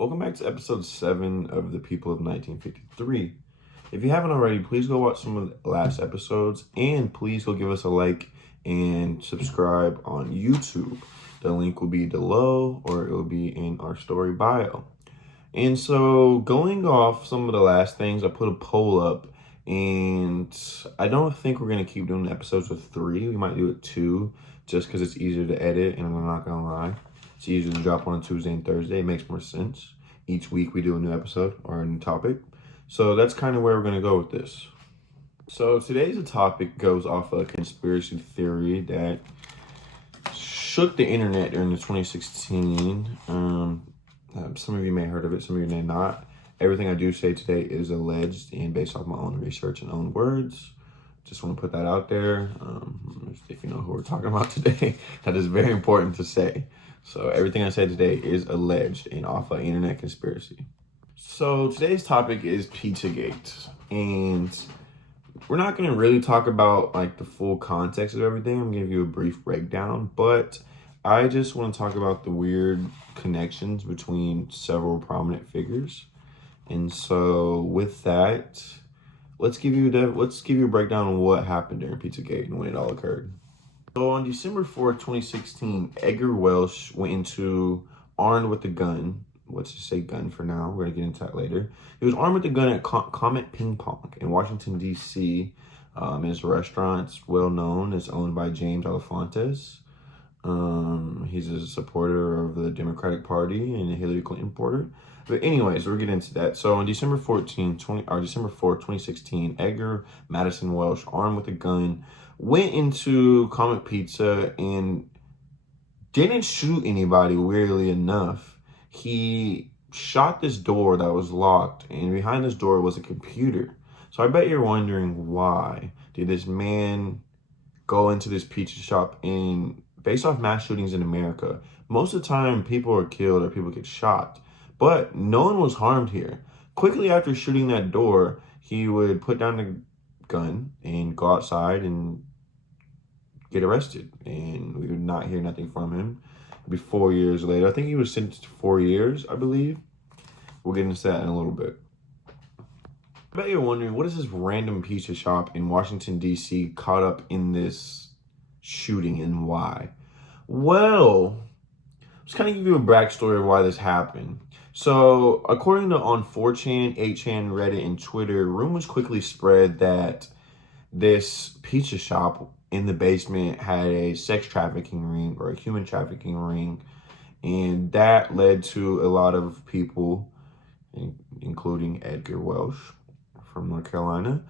Welcome back to episode 7 of The People of 1953. If you haven't already, please go watch some of the last episodes and please go give us a like and subscribe on YouTube. The link will be below or it will be in our story bio. And so going off some of the last things, I put a poll up and I don't think we're going to keep doing episodes with 3. We might do it 2 just because it's easier to edit, and I'm not going to lie. It's easier to drop on a Tuesday and Thursday. It makes more sense. Each week we do a new episode or a new topic. So that's kind of where we're going to go with this. So today's topic goes off a conspiracy theory that shook the internet during the 2016. Some of you may have heard of it, some of you may not. Everything I do say today is alleged and based off my own research and own words. Just want to put that out there. If you know who we're talking about today, that is very important to say. So everything I say today is alleged and off an internet conspiracy. So today's topic is Pizzagate. And we're not going to really talk about like the full context of everything. I'm going to give you a brief breakdown, but I just want to talk about the weird connections between several prominent figures. And so with that, let's give you a breakdown on what happened during Pizzagate and when it all occurred. So on December 4th, 2016, Edgar Welsh went into armed with a gun. Let's just say gun for now. We're going to get into that later. He was armed with a gun at Comet Ping Pong in Washington, D.C. His restaurant's well known. It's owned by James Alefantis. He's a supporter of the Democratic Party and a Hillary Clinton supporter. But anyways, we'll get into that. So on December 4th, 2016, Edgar Madison Welsh, armed with a gun, went into Comet Pizza and didn't shoot anybody, weirdly enough. He shot this door that was locked, and behind this door was a computer. So I bet you're wondering, why did this man go into this pizza shop? And based off mass shootings in America, most of the time people are killed or people get shot, but no one was harmed here. Quickly after shooting that door, he would put down the gun and go outside and get arrested, and we would not hear nothing from him. It'd be 4 years later. I think he was sentenced to 4 years, I believe. We'll get into that in a little bit. I bet you're wondering, what is this random pizza shop in Washington, D.C. caught up in this shooting and why? Well, just kind of give you a backstory of why this happened. So, according to on 4chan, 8chan, Reddit, and Twitter, rumors quickly spread that this pizza shop in the basement had a sex trafficking ring or a human trafficking ring, and that led to a lot of people, including Edgar Welsh from North Carolina,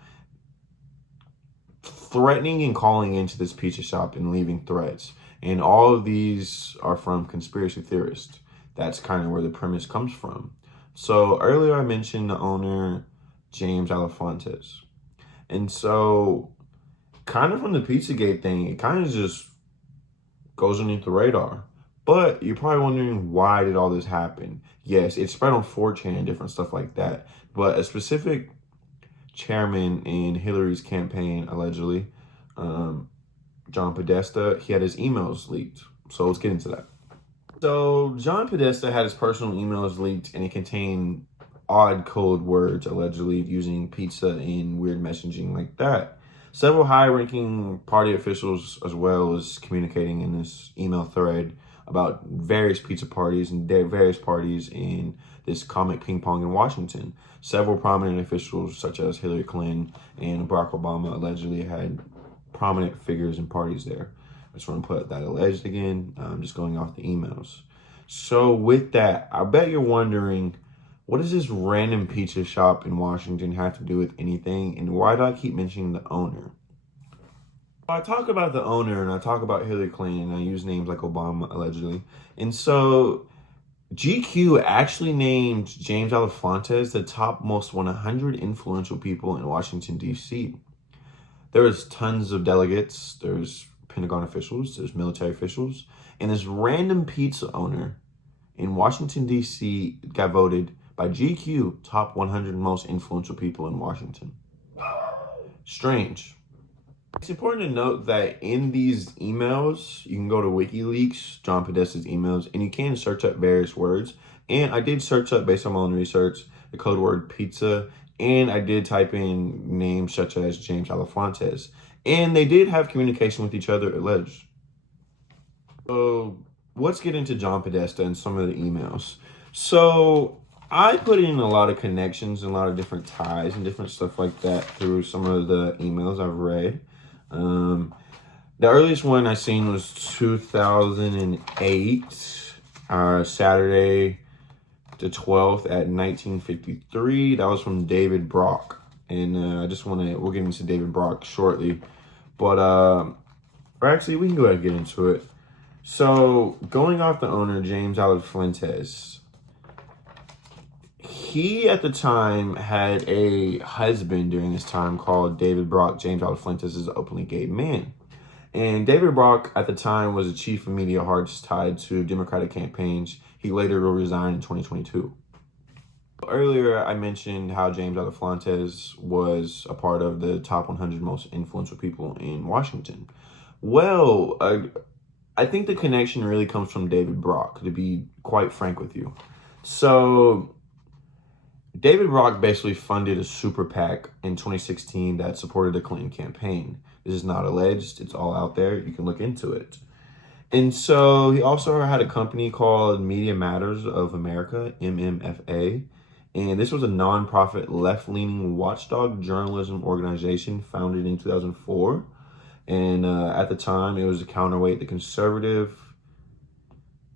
threatening and calling into this pizza shop and leaving threats. And all of these are from conspiracy theorists. That's kind of where the premise comes from. So earlier I mentioned the owner, James Alefantis. And so kind of from the Pizzagate thing, it kind of just goes underneath the radar. But you're probably wondering, why did all this happen? Yes, it spread on 4chan and different stuff like that. But a specific chairman in Hillary's campaign, allegedly, John Podesta, he had his emails leaked. So let's get into that. So John Podesta had his personal emails leaked, and it contained odd code words, allegedly using pizza and weird messaging like that. Several high-ranking party officials as well was communicating in this email thread about various pizza parties and various parties in this Comet Ping Pong in Washington. Several prominent officials, such as Hillary Clinton and Barack Obama, allegedly had prominent figures and parties there. I just want to put that alleged again, just going off the emails. So with that, I bet you're wondering, what does this random pizza shop in Washington have to do with anything? And why do I keep mentioning the owner? I talk about the owner and I talk about Hillary Clinton and I use names like Obama, allegedly. And so GQ actually named James Alefantis the top most 100 influential people in Washington, D.C. There was tons of delegates. There's Pentagon officials. There's military officials. And this random pizza owner in Washington, D.C. got voted by GQ top 100 most influential people in Washington. Strange. It's important to note that in these emails, you can go to WikiLeaks, John Podesta's emails, and you can search up various words. And I did search up, based on my own research, the code word pizza, and I did type in names such as James Alefantes. And they did have communication with each other, alleged. So let's get into John Podesta and some of the emails. So I put in a lot of connections and a lot of different ties and different stuff like that through some of the emails I've read. The earliest one I seen was 2008, Saturday the 12th at 1953. That was from David Brock. And we'll get into David Brock shortly. But, or actually, we can go ahead and get into it. So, going off the owner, James Alefantes, he at the time had a husband during this time called David Brock. James Alefantes is an openly gay man. And David Brock at the time was the chief of media hearts tied to Democratic campaigns. He later will resign in 2022. Earlier, I mentioned how James Alefantes was a part of the top 100 most influential people in Washington. Well, I think the connection really comes from David Brock, to be quite frank with you. So, David Brock basically funded a super PAC in 2016 that supported the Clinton campaign. This is not alleged. It's all out there. You can look into it. And so he also had a company called Media Matters of America, MMFA. And this was a nonprofit left-leaning watchdog journalism organization founded in 2004. And at the time, it was a counterweight to conservative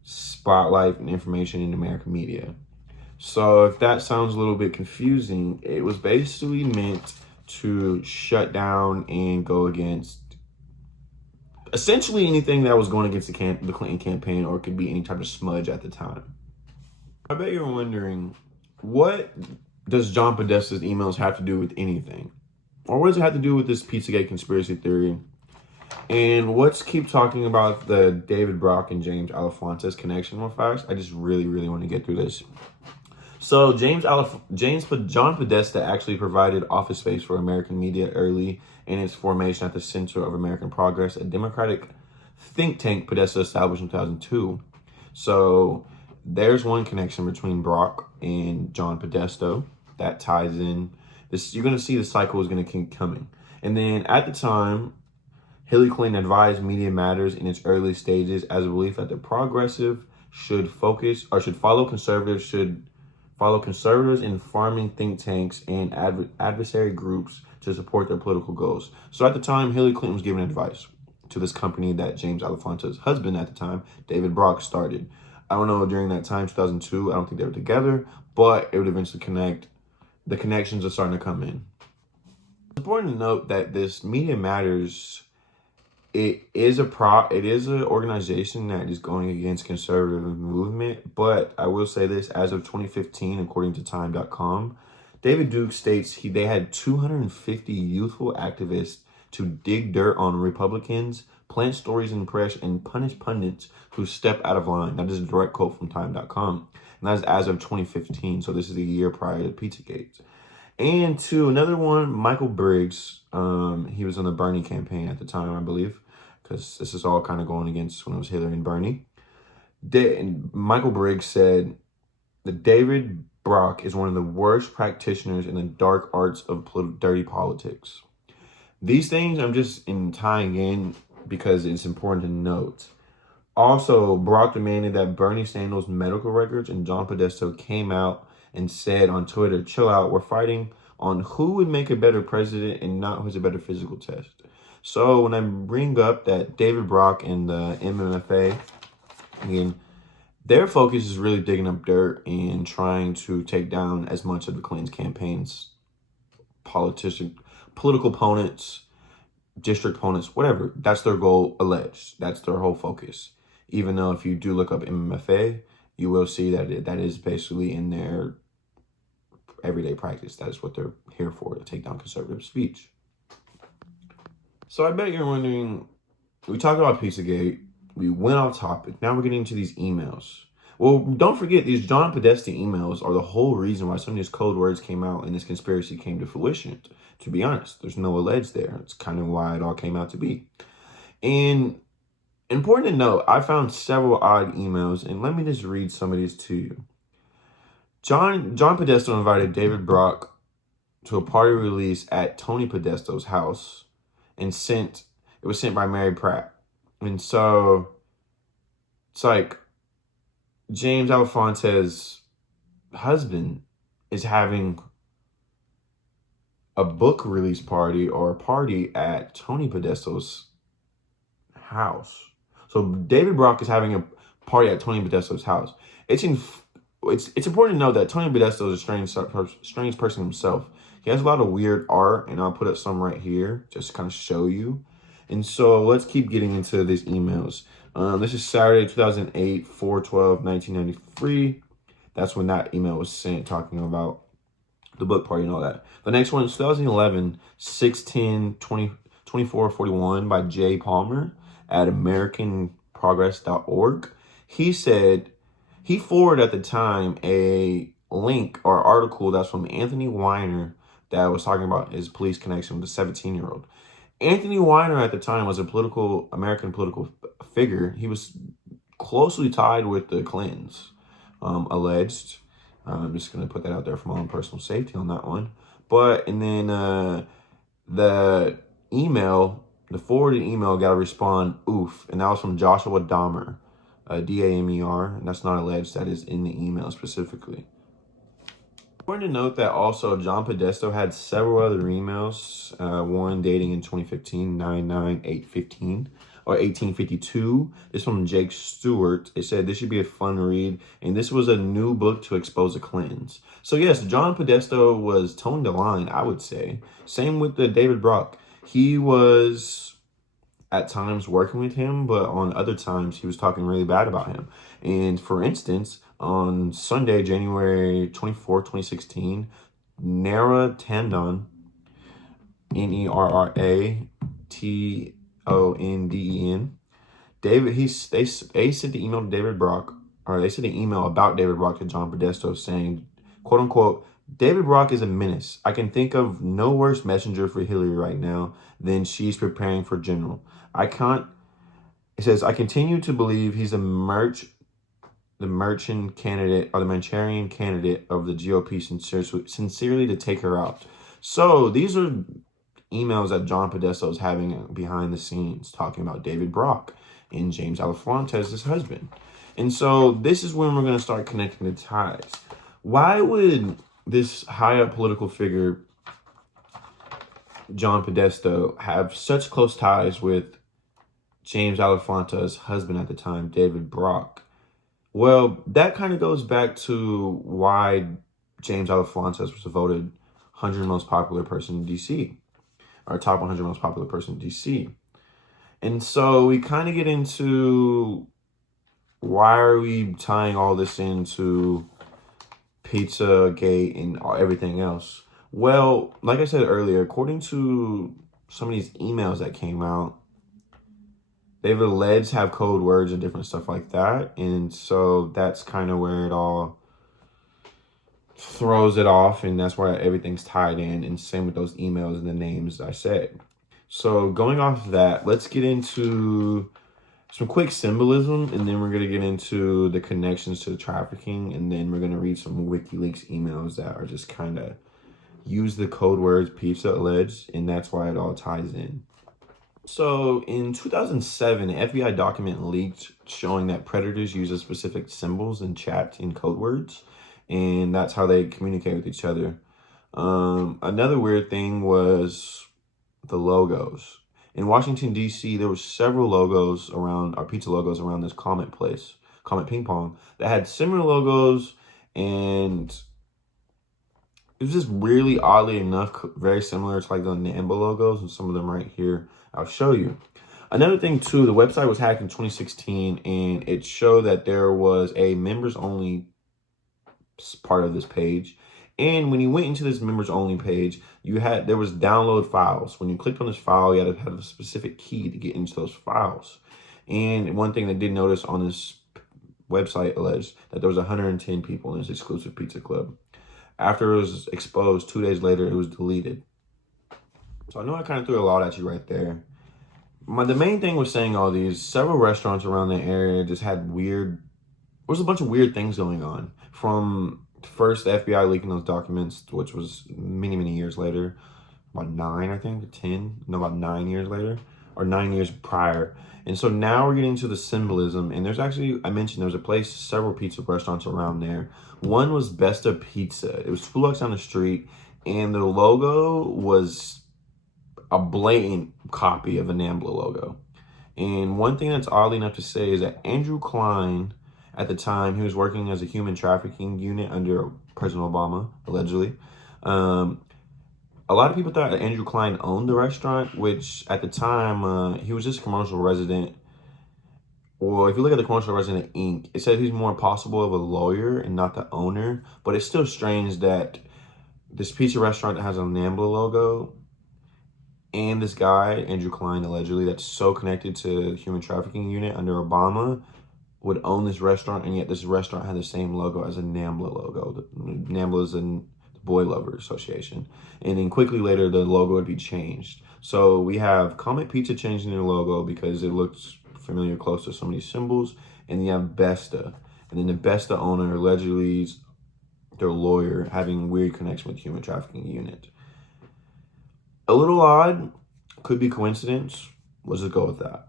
spotlight and information in American media. So if that sounds a little bit confusing, it was basically meant to shut down and go against essentially anything that was going against the Clinton campaign, or it could be any type of smudge at the time. I bet you're wondering, what does John Podesta's emails have to do with anything? Or what does it have to do with this Pizzagate conspiracy theory? And let's keep talking about the David Brock and James Alefantes connection real fast. I just really, really want to get through this. So John Podesta actually provided office space for American media early in its formation at the Center of American Progress, a Democratic think tank Podesta established in 2002. So there's one connection between Brock and John Podesta that ties in. You're going to see the cycle is going to keep coming. And then at the time, Hillary Clinton advised Media Matters in its early stages as a belief that the progressive should follow conservatives in farming think tanks and adversary groups to support their political goals. So at the time, Hillary Clinton was giving advice to this company that James Alefantes' husband at the time, David Brock, started. I don't know, during that time, 2002, I don't think they were together, but it would eventually connect. The connections are starting to come in. It's important to note that this Media Matters, it is an organization that is going against conservative movement, but I will say this, as of 2015, according to time.com, David Duke states they had 250 youthful activists to dig dirt on Republicans, plant stories in press, and punish pundits who step out of line. That is a direct quote from time.com. And that is as of 2015, so this is a year prior to Pizzagate. And to another one, Michael Briggs, he was on the Bernie campaign at the time, I believe, because this is all kind of going against when it was Hillary and Bernie. Michael Briggs said that David Brock is one of the worst practitioners in the dark arts of dirty politics. These things I'm just tying in because it's important to note. Also, Brock demanded that Bernie Sanders' medical records, and John Podesta came out and said on Twitter, chill out, we're fighting on who would make a better president and not who's a better physical test. So when I bring up that David Brock and the MMFA, again, their focus is really digging up dirt and trying to take down as much of the Clinton campaign's political opponents, district opponents, whatever. That's their goal, alleged. That's their whole focus. Even though if you do look up MMFA, you will see that that is basically in their everyday practice. That is what they're here for, to take down conservative speech. So I bet you're wondering, we talked about Pizzagate, we went off topic, now we're getting into these emails. Well, don't forget, these John Podesta emails are the whole reason why some of these code words came out and this conspiracy came to fruition. To be honest, there's no alleged there. It's kind of why it all came out to be. And important to note, I found several odd emails, and let me just read some of these to you. John Podesta invited David Brock to a party release at Tony Podesto's house, and it was sent by Mary Pratt. And so it's like James Alefante's husband is having a book release party or a party at Tony Podesto's house. So David Brock is having a party at Tony Podesto's house. It's important to know that Tony Podesta is a strange person himself. He has a lot of weird art, and I'll put up some right here just to kind of show you. And so let's keep getting into these emails. This is Saturday, 2008, 4/12/1993. That's when that email was sent, talking about the book party and all that. The next one is 2011, 6/10/2441 by Jay Palmer at AmericanProgress.org. He said he forwarded at the time a link or article that's from Anthony Weiner that was talking about his police connection with a 17-year-old. Anthony Weiner at the time was a American political figure. He was closely tied with the Clintons, alleged. I'm just going to put that out there for my own personal safety on that one. And then the forwarded email got a respond, oof, and that was from Joshua Dahmer, D-A-M-E-R, and that's not alleged, that is in the email specifically. Important to note that also John Podesta had several other emails, one dating in 2015, 9/9/8/15, or 1852. This from Jake Stewart. It said this should be a fun read, and this was a new book to expose the Clintons. So yes, John Podesta was towing the line, I would say. Same with the David Brock. He was at times working with him, but on other times he was talking really bad about him. And for instance, on Sunday, January 24, 2016, Nera Tandon, NERRATONDEN, they sent the email to David Brock, or they sent an email about David Brock to John Podesta saying, quote unquote, David Brock is a menace. I can think of no worse messenger for Hillary right now than she's preparing for general. It says, I continue to believe he's the Manchurian candidate of the GOP sincerely to take her out. So these are emails that John Podesta was having behind the scenes talking about David Brock and James Alefantes as his husband. And so this is when we're going to start connecting the ties. Why would this high up political figure, John Podesta, have such close ties with James Alefante's husband at the time, David Brock? Well, that kind of goes back to why James Alefantes was voted 100 most popular person in DC, or top 100 most popular person in DC. And so we kind of get into, why are we tying all this into Pizzagate and everything else? Well, like I said earlier, according to some of these emails that came out, they've alleged have code words and different stuff like that. And so that's kind of where it all throws it off. And that's why everything's tied in. And same with those emails and the names I said. So going off of that, let's get into some quick symbolism. And then we're going to get into the connections to the trafficking. And then we're going to read some WikiLeaks emails that are just kind of use the code words pizza alleged. And that's why it all ties in. So in 2007, an FBI document leaked showing that predators use specific symbols in chat in code words, and that's how they communicate with each other. Another weird thing was the logos. In Washington, D.C., there were several logos around, our pizza logos around this Comet place, Comet Ping Pong, that had similar logos, and it was just really, oddly enough, very similar to like the Namba logos, and some of them right here I'll show you. Another thing too, the website was hacked in 2016, and it showed that there was a members only part of this page. And when you went into this members only page, there was download files. When you clicked on this file, you had to have a specific key to get into those files. And one thing they did notice on this website alleged that there was 110 people in this exclusive pizza club. After it was exposed, 2 days later, it was deleted. So I know I kind of threw a lot at you right there. The main thing was saying all these, several restaurants around the area just had there was a bunch of weird things going on. From First, the FBI leaking those documents, which was many, many years later, about 9, I think, 10, no, about 9 years later, or 9 years prior. And so now we're getting to the symbolism. And there's actually, I mentioned there's a place, several pizza restaurants around there. One was Besta Pizza. It was 2 blocks down the street, and the logo was a blatant copy of a NAMBLA logo. And one thing that's oddly enough to say is that Andrew Klein, at the time, he was working as a human trafficking unit under President Obama, allegedly. A lot of people thought that Andrew Klein owned the restaurant, which at the time, he was just a commercial resident. Or if you look at the commercial resident ink, it said he's more possible of a lawyer and not the owner. But it's still strange that this pizza restaurant that has a NAMBLA logo and this guy, Andrew Klein, allegedly, that's so connected to the human trafficking unit under Obama, would own this restaurant, and yet this restaurant had the same logo as a NAMBLA logo. NAMBLA is a Boy Lover Association. And then quickly later, the logo would be changed. So we have Comet Pizza changing their logo because it looks familiar close to some of these symbols. And you have Besta. And then the Besta owner allegedly, their lawyer, having weird connection with human trafficking unit. A little odd, could be coincidence. Let's just go with that.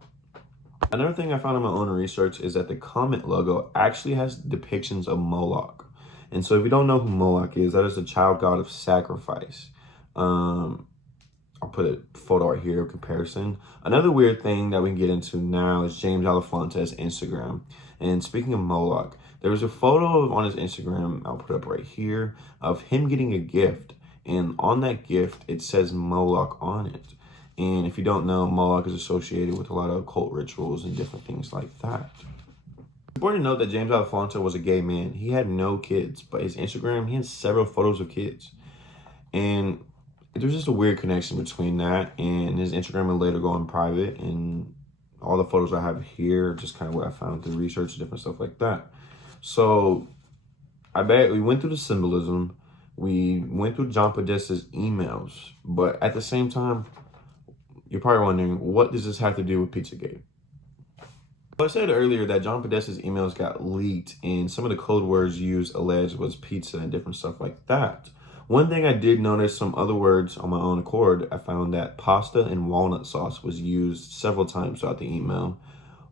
Another thing I found in my own research is that the Comet logo actually has depictions of Moloch. And so if you don't know who Moloch is, that is the child god of sacrifice. I'll put a photo right here of comparison. Another weird thing that we can get into now is James Alefonte's Instagram. And speaking of Moloch, there was a photo on his Instagram, I'll put it up right here, of him getting a gift. And on that gift, it says Moloch on it. And if you don't know, Moloch is associated with a lot of occult rituals and different things like that. It's important to note that James Alefonte was a gay man. He had no kids, but his Instagram, he has several photos of kids. And there's just a weird connection between that and his Instagram would later go on private. And all the photos I have here are just kind of what I found through research and different stuff like that. So I bet we went through the symbolism. We went through John Podesta's emails. But at the same time, you're probably wondering, what does this have to do with Pizzagate? Well, I said earlier that John Podesta's emails got leaked and some of the code words used alleged was pizza and different stuff like that. One thing I did notice, some other words on my own accord, I found that pasta and walnut sauce was used several times throughout the email.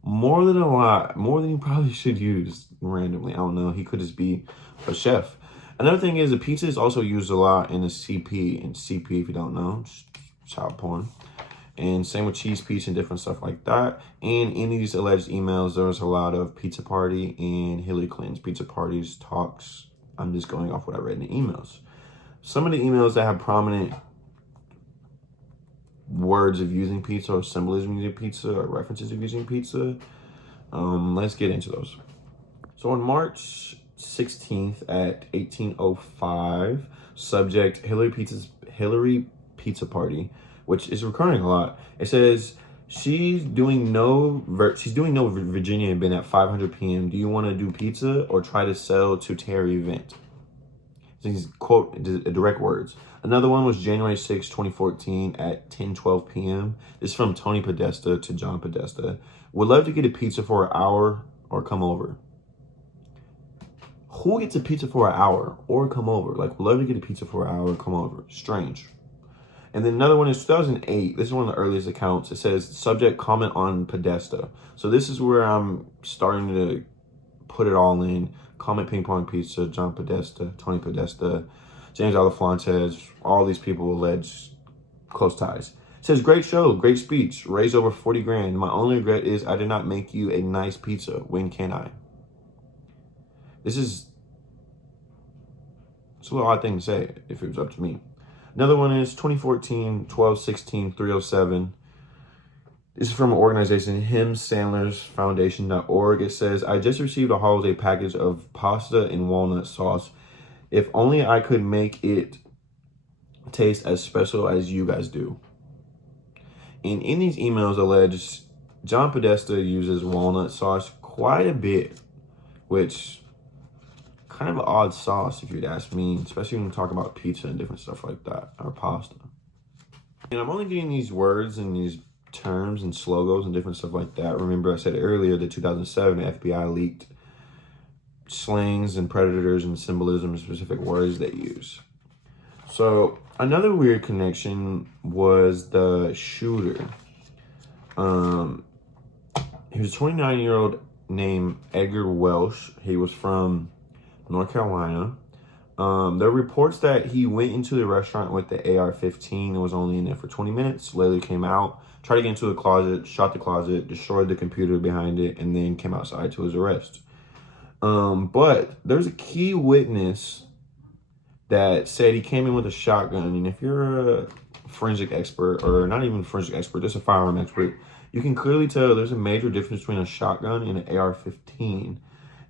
More than a lot, more than you probably should use randomly. I don't know, he could just be a chef. Another thing is the pizza is also used a lot in the CP. And CP, if you don't know, child porn. And same with cheese pizza and different stuff like that. And in these alleged emails, there was a lot of pizza party and Hillary Clinton's pizza parties, talks. I'm just going off what I read in the emails. Some of the emails that have prominent words of using pizza or symbolism using pizza or references of using pizza, let's get into those. So on March 16th at 1805, subject Hillary Pizza Party, which is recurring a lot. It says, she's doing no Virginia event at 500 p.m. Do you want to do pizza or try to sell to Terry event? These quote direct words. Another one was January 6, 2014 at 10:12 p.m. This is from Tony Podesta to John Podesta. Would love to get a pizza for an hour or come over. Who gets a pizza for an hour or come over? Like, would love to get a pizza for an hour or come over. Strange. And then another one is 2008. This is one of the earliest accounts. It says, subject comment on Podesta. So this is where I'm starting to put it all in. Comment Ping Pong Pizza, John Podesta, Tony Podesta, James Alefonte, all these people allege close ties. It says, great show, great speech, raised over 40 grand. My only regret is I did not make you a nice pizza. When can I? It's a little odd thing to say if it was up to me. Another one is 2014, 12/16/307. This is from an organization, HimSandlersFoundation.org. It says, I just received a holiday package of pasta and walnut sauce. If only I could make it taste as special as you guys do. And in these emails alleged, John Podesta uses walnut sauce quite a bit, which kind of an odd sauce if you'd ask me, especially when we talk about pizza and different stuff like that, or pasta. And I'm only getting these words and these terms and slogos and different stuff like that. Remember I said earlier that 2007 the FBI leaked slangs and predators and symbolism and specific words they use. So another weird connection was the shooter. He was a 29-year-old named Edgar Welsh. He was from North Carolina. There are reports that he went into the restaurant with the AR-15 and was only in there for 20 minutes. Later came out, tried to get into the closet, shot the closet, destroyed the computer behind it, and then came outside to his arrest. But there's a key witness that said he came in with a shotgun. And if you're a forensic expert, or not even a forensic expert, just a firearm expert, you can clearly tell there's a major difference between a shotgun and an AR-15.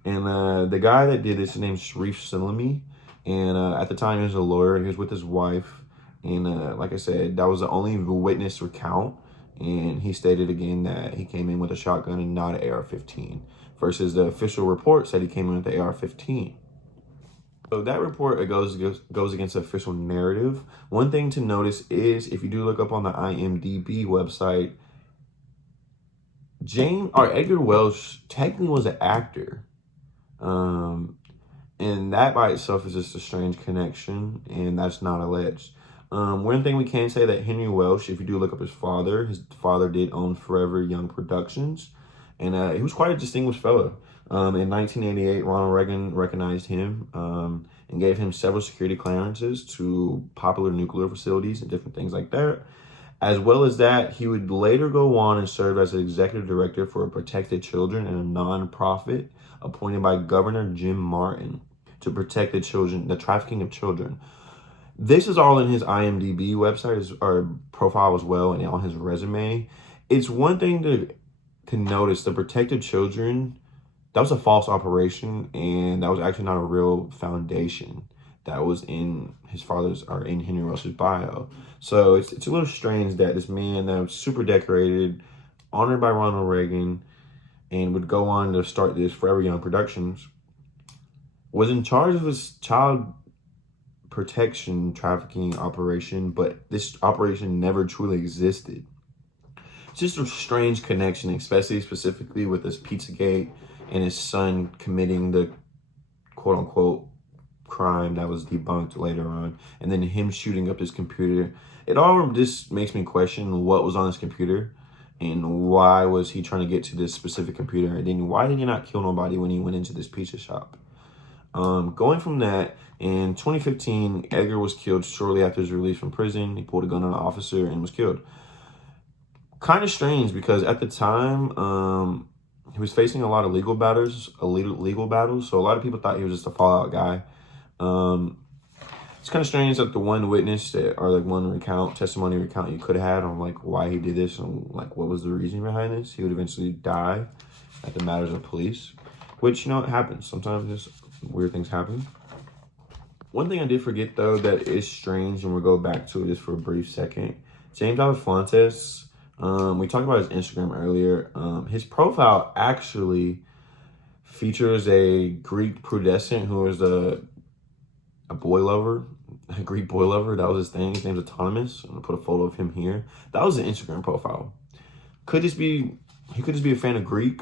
And the guy that did this, his name's Sharif Salami. And at the time, he was a lawyer. He was with his wife. And like I said, that was the only witness recount. And he stated again that he came in with a shotgun and not an AR-15. Versus the official report said he came in with the AR-15. So that report, it goes against the official narrative. One thing to notice is, if you do look up on the IMDb website, Edgar Welsh technically was an actor. And that by itself is just a strange connection, and that's not alleged. One thing we can say that Henry Welsh, if you do look up his father did own Forever Young Productions, and he was quite a distinguished fellow. In 1988, Ronald Reagan recognized him and gave him several security clearances to popular nuclear facilities and different things like that. As well as that, he would later go on and serve as an executive director for Protected Children and a nonprofit appointed by Governor Jim Martin to protect the trafficking of children. This is all in his IMDb website, or profile as well, and on his resume. It's one thing to notice the Protected Children, that was a false operation, and that was actually not a real foundation that was in his father's, or in Henry Welsh's bio. So it's a little strange that this man that was super decorated, honored by Ronald Reagan, and would go on to start this Forever Young Productions, was in charge of his child protection trafficking operation, but this operation never truly existed. It's just a strange connection, especially specifically with this Pizzagate and his son committing the quote-unquote crime that was debunked later on, and then him shooting up his computer. It all just makes me question what was on his computer, and why was he trying to get to this specific computer, and then why did he not kill nobody when he went into this pizza shop? Going from that, in 2015, Edgar was killed shortly after his release from prison. He pulled a gun on an officer and was killed. Kind of strange, because at the time, he was facing a lot of legal battles. So a lot of people thought he was just a fallout guy. It's kind of strange that the one witness that, or like one testimony recount you could have had on like why he did this and like what was the reason behind this, he would eventually die at the matters of police, which, it happens. Sometimes just weird things happen. One thing I did forget though that is strange, and we'll go back to it just for a brief second. James Alefantis, we talked about his Instagram earlier. His profile actually features a Greek Protestant who is a boy lover, a Greek boy lover. That was his thing. His name's Autonomous. I'm gonna put a photo of him here. That was an Instagram profile. He could just be a fan of Greek,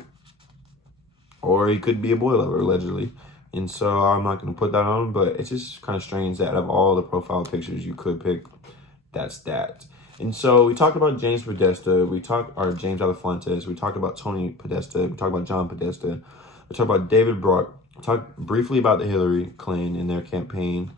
or he could be a boy lover, allegedly. And so I'm not gonna put that on, but it's just kind of strange that out of all the profile pictures you could pick, that's that. And so we talked about James Podesta, James Alefantis, we talked about Tony Podesta, we talked about John Podesta, we talked about David Brock, we talked briefly about the Hillary Clinton and their campaign,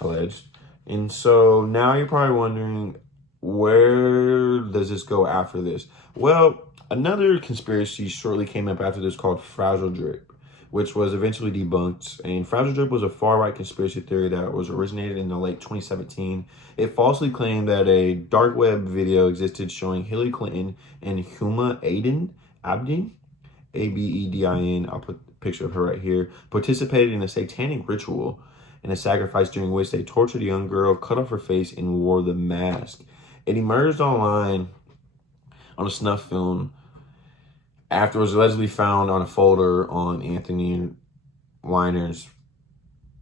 alleged. And so now you're probably wondering, where does this go after this? Well, another conspiracy shortly came up after this called Fragile Drip, which was eventually debunked. And Fragile Drip was a far-right conspiracy theory that was originated in the late 2017. It falsely claimed that a dark web video existed showing Hillary Clinton and Huma Abedin, Abedin, I'll put a picture of her right here, participated in a satanic ritual and a sacrifice during which they tortured a young girl, cut off her face, and wore the mask. It emerged online on a snuff film after it was allegedly found on a folder on Anthony Weiner's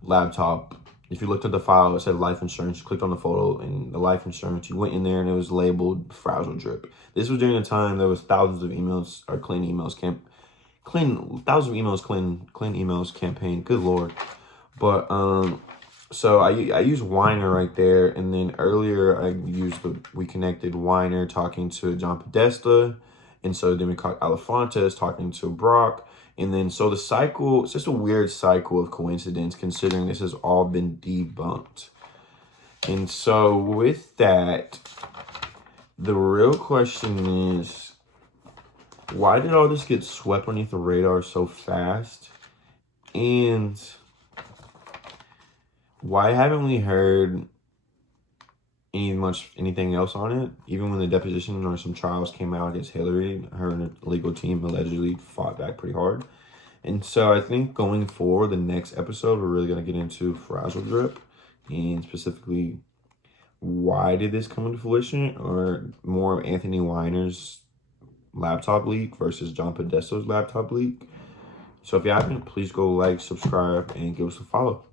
laptop. If you looked at the file, it said life insurance. You clicked on the photo and the life insurance. You went in there and it was labeled Fragile Drip. This was during the time there was thousands of emails, or Clinton emails, Clinton, thousands of emails, Clinton emails campaign. Good Lord. But, so I use Weiner right there. And then earlier we connected Weiner talking to John Podesta. And so then we caught Elefantes talking to Brock. And then, so the cycle, it's just a weird cycle of coincidence considering this has all been debunked. And so with that, the real question is, why did all this get swept underneath the radar so fast? And why haven't we heard anything else on it? Even when the deposition or some trials came out against Hillary, her and her legal team allegedly fought back pretty hard. And so I think going forward, the next episode, we're really going to get into Frazzledrip and specifically why did this come into fruition, or more of Anthony Weiner's laptop leak versus John Podesta's laptop leak. So if you haven't, please go like, subscribe, and give us a follow.